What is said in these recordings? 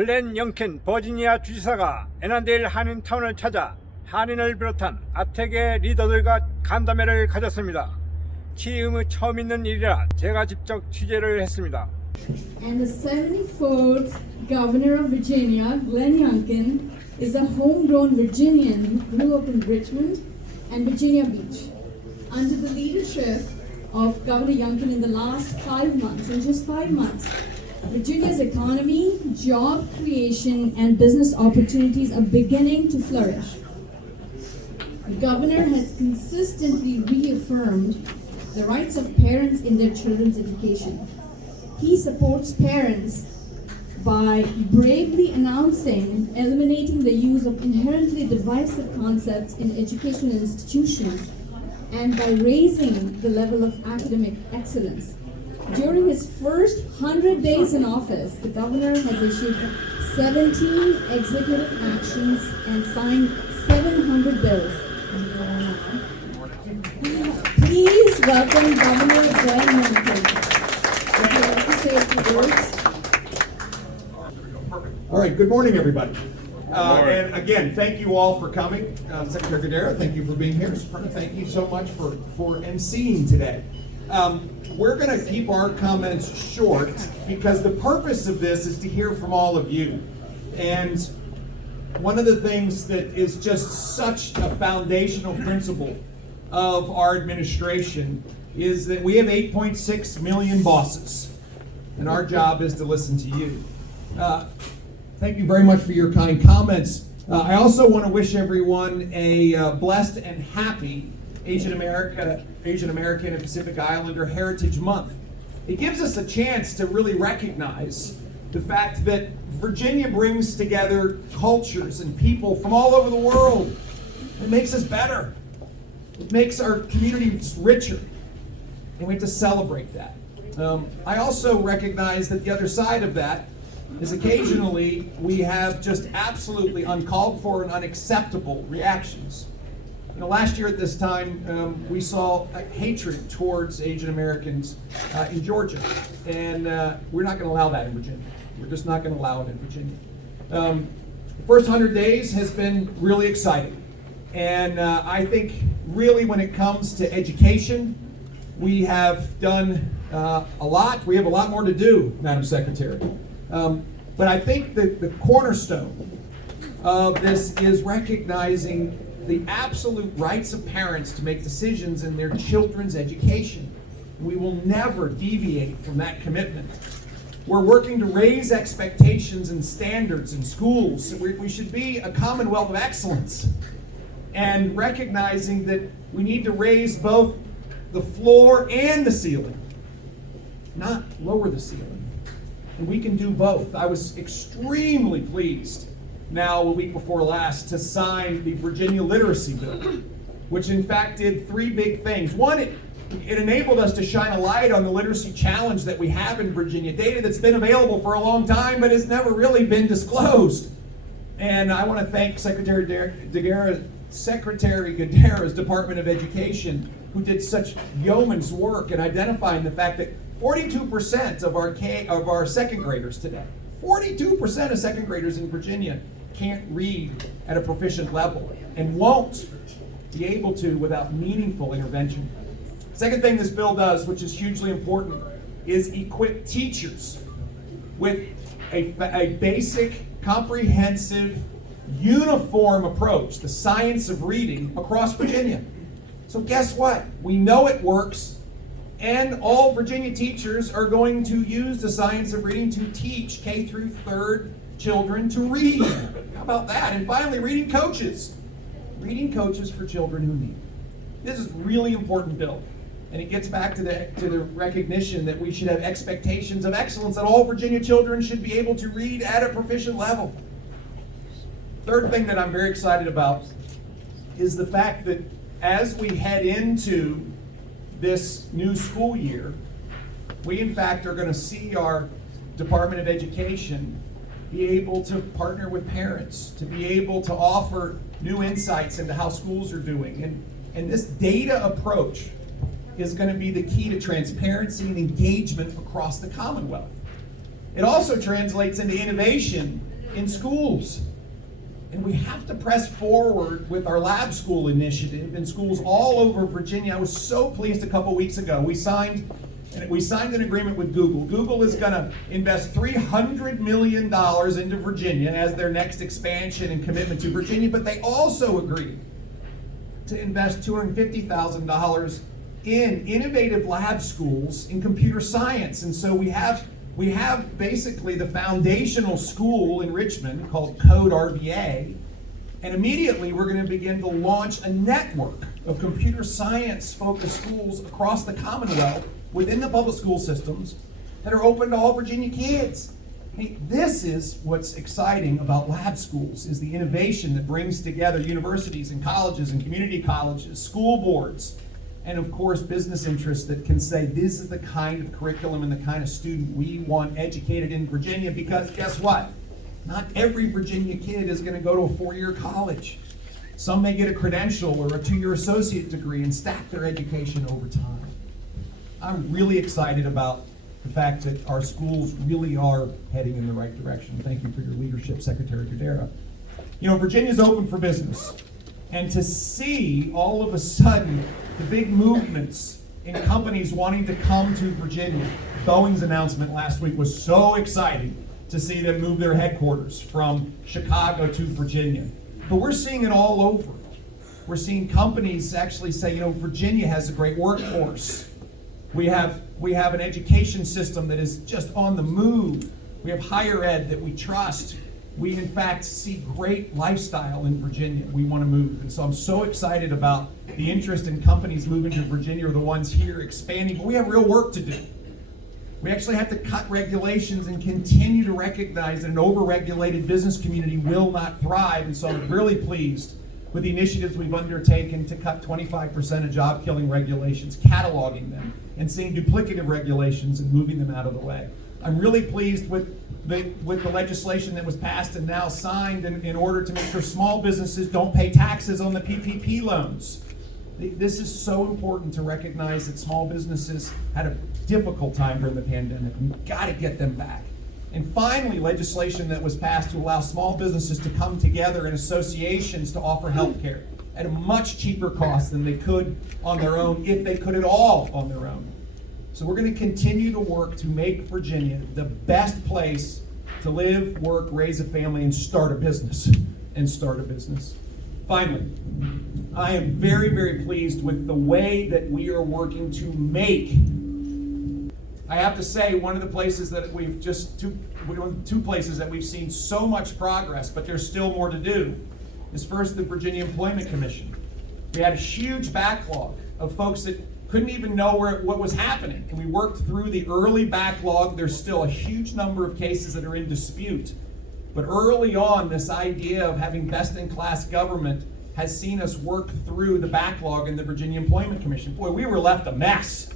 글렌 영켄 버지니아 주지사가 애난데일 한인타운을 찾아 한인을 비롯한 아텍의 리더들과 간담회를 가졌습니다. 취임의 처음 있는 일이라 제가 직접 취재를 했습니다. And the 74th governor of Virginia, Glenn Youngkin, is a homegrown Virginian who grew up in Richmond and Virginia Beach. Under the leadership of Governor Youngkin in the last 5 months, in just 5 months, Virginia's economy, job creation, and business opportunities are beginning to flourish. The governor has consistently reaffirmed the rights of parents in their children's education. He supports parents by bravely announcing eliminating the use of inherently divisive concepts in educational institutions and by raising the level of academic excellence. During his first 100 days in office, the governor has issued 17 executive actions and signed 700 bills. Please welcome Governor Glenn Youngkin. Would you like to say a few words? All right, good morning, everybody. And again, thank you all for coming. Secretary Gadara, thank you for being here. Superintendent, thank you so much for emceeing today. We're going to keep our comments short because the purpose of this is to hear from all of you. And one of the things that is just such a foundational principle of our administration is that we have 8.6 million bosses, and our job is to listen to you. Thank you very much for your kind comments. I also want to wish everyone a blessed and happy Asian American and Pacific Islander Heritage Month. It gives us a chance to really recognize the fact that Virginia brings together cultures and people from all over the world. It makes us better. It makes our communities richer, and we have to celebrate that. I also recognize that the other side of that is occasionally we have just absolutely uncalled for and unacceptable reactions. You know, last year at this time, we saw hatred towards Asian Americans in Georgia, and we're not going to allow that in Virginia. We're just not going to allow it in Virginia. The first 100 days has been really exciting, and I think really when it comes to education, we have done a lot. We have a lot more to do, Madam Secretary. But I think that the cornerstone of this is recognizing the absolute rights of parents to make decisions in their children's education. We will never deviate from that commitment. We're working to raise expectations and standards in schools. We should be a commonwealth of excellence, and recognizing that we need to raise both the floor and the ceiling, not lower the ceiling. And we can do both. I was extremely pleased now a week before last to sign the Virginia Literacy Bill, which in fact did 3 big things. One, it enabled us to shine a light on the literacy challenge that we have in Virginia, data that's been available for a long time but has never really been disclosed. And I want to thank Secretary Gadara's Department of Education, who did such yeoman's work in identifying the fact that 42% of our second graders today, 42% of second graders in Virginia can't read at a proficient level and won't be able to without meaningful intervention. Second thing this bill does, which is hugely important, is equip teachers with a basic, comprehensive, uniform approach, the science of reading across Virginia. So guess what? We know it works, and all Virginia teachers are going to use the science of reading to teach K through 3rd children to read. How about that? And finally, reading coaches. Reading coaches for children who need it. This is a really important bill, and it gets back to the recognition that we should have expectations of excellence, that all Virginia children should be able to read at a proficient level. Third thing that I'm very excited about is the fact that as we head into this new school year, we in fact are going to see our Department of Education be able to partner with parents, to be able to offer new insights into how schools are doing. And this data approach is going to be the key to transparency and engagement across the Commonwealth. It also translates into innovation in schools. And we have to press forward with our lab school initiative in schools all over Virginia. I was so pleased a couple weeks ago. We signed an agreement with Google. Google is going to invest $300 million into Virginia as their next expansion and commitment to Virginia, but they also agreed to invest $250,000 in innovative lab schools in computer science. And so we have basically the foundational school in Richmond called Code RVA, and immediately we're going to begin to launch a network of computer science focused schools across the Commonwealth within the public school systems that are open to all Virginia kids. Hey, this is what's exciting about lab schools, is the innovation that brings together universities and colleges and community colleges, school boards, and of course business interests that can say this is the kind of curriculum and the kind of student we want educated in Virginia, because guess what? Not every Virginia kid is going to go to a 4-year college. Some may get a credential or a 2-year associate degree and stack their education over time. I'm really excited about the fact that our schools really are heading in the right direction. Thank you for your leadership, Secretary Cordero. You know, Virginia's open for business. And to see all of a sudden the big movements in companies wanting to come to Virginia, Boeing's announcement last week was so exciting to see them move their headquarters from Chicago to Virginia. But we're seeing it all over. We're seeing companies actually say, you know, Virginia has a great workforce. We have an education system that is just on the move. We have higher ed that we trust. We, in fact, see great lifestyle in Virginia. We want to move. And so I'm so excited about the interest in companies moving to Virginia, or the ones here expanding. But we have real work to do. We actually have to cut regulations and continue to recognize that an over-regulated business community will not thrive. And so I'm really pleased with the initiatives we've undertaken to cut 25% of job-killing regulations, cataloging them, and seeing duplicative regulations and moving them out of the way. I'm really pleased with the legislation that was passed and now signed in order to make sure small businesses don't pay taxes on the PPP loans. This is so important to recognize that small businesses had a difficult time during the pandemic. We've got to get them back. And finally, legislation that was passed to allow small businesses to come together in associations to offer health care at a much cheaper cost than they could on their own, if they could at all on their own. So we're going to continue to work to make Virginia the best place to live, work, raise a family, and start a business. Finally, I am very, very pleased with the way that we are working to make. I have to say, one of the places that two places that we've seen so much progress, but there's still more to do, is first the Virginia Employment Commission. We had a huge backlog of folks that couldn't even know what was happening, and we worked through the early backlog. There's still a huge number of cases that are in dispute, but early on, this idea of having best-in-class government has seen us work through the backlog in the Virginia Employment Commission. Boy, we were left a mess.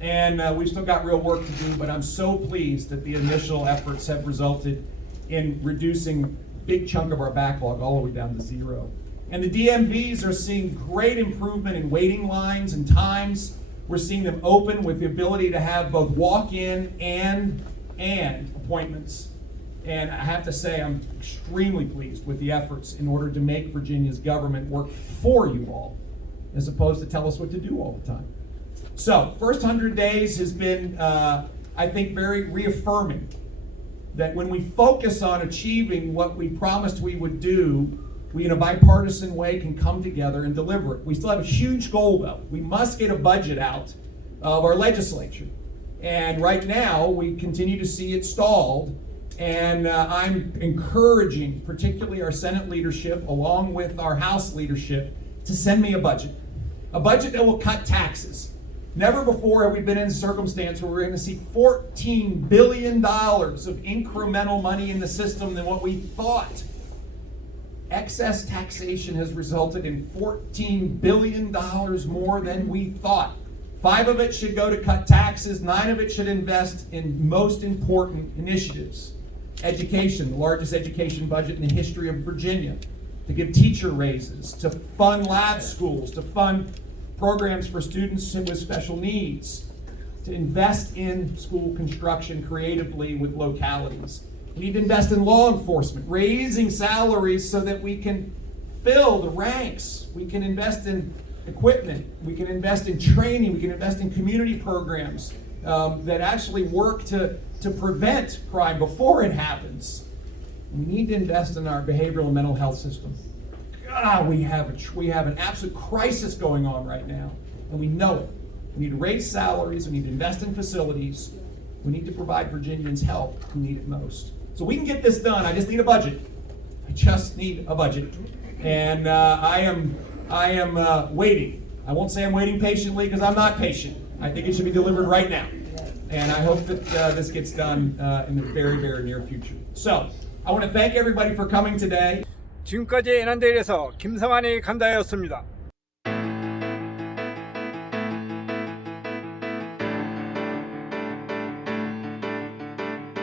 And we've still got real work to do, but I'm so pleased that the initial efforts have resulted in reducing a big chunk of our backlog all the way down to zero. And the DMVs are seeing great improvement in waiting lines and times. We're seeing them open with the ability to have both walk-in and appointments. And I have to say, I'm extremely pleased with the efforts in order to make Virginia's government work for you all, as opposed to tell us what to do all the time. So, first 100 days has been, I think, very reaffirming that when we focus on achieving what we promised we would do, we, in a bipartisan way, can come together and deliver it. We still have a huge goal, though. We must get a budget out of our legislature. And right now, we continue to see it stalled. And I'm encouraging, particularly our Senate leadership, along with our House leadership, to send me a budget that will cut taxes. Never before have we been in a circumstance where we're going to see $14 billion of incremental money in the system than what we thought. Excess taxation has resulted in $14 billion more than we thought. 5 of it should go to cut taxes, 9 of it should invest in most important initiatives. Education, the largest education budget in the history of Virginia, to give teacher raises, to fund lab schools, to fund programs for students with special needs, to invest in school construction creatively with localities, We need to invest in law enforcement, raising salaries so that we can fill the ranks. We can invest in equipment. We can invest in training. We can invest in community programs that actually work to prevent crime before it happens. We need to invest in our behavioral and mental health system. God, we have an absolute crisis going on right now, and we know it. We need to raise salaries. We need to invest in facilities. We need to provide Virginians help who need it most. So we can get this done. I just need a budget. I just need a budget, and I am waiting. I won't say I'm waiting patiently because I'm not patient. I think it should be delivered right now, and I hope that this gets done in the very, very near future. So I want to thank everybody for coming today. 지금까지 애난데일에서 김성환이 간다였습니다.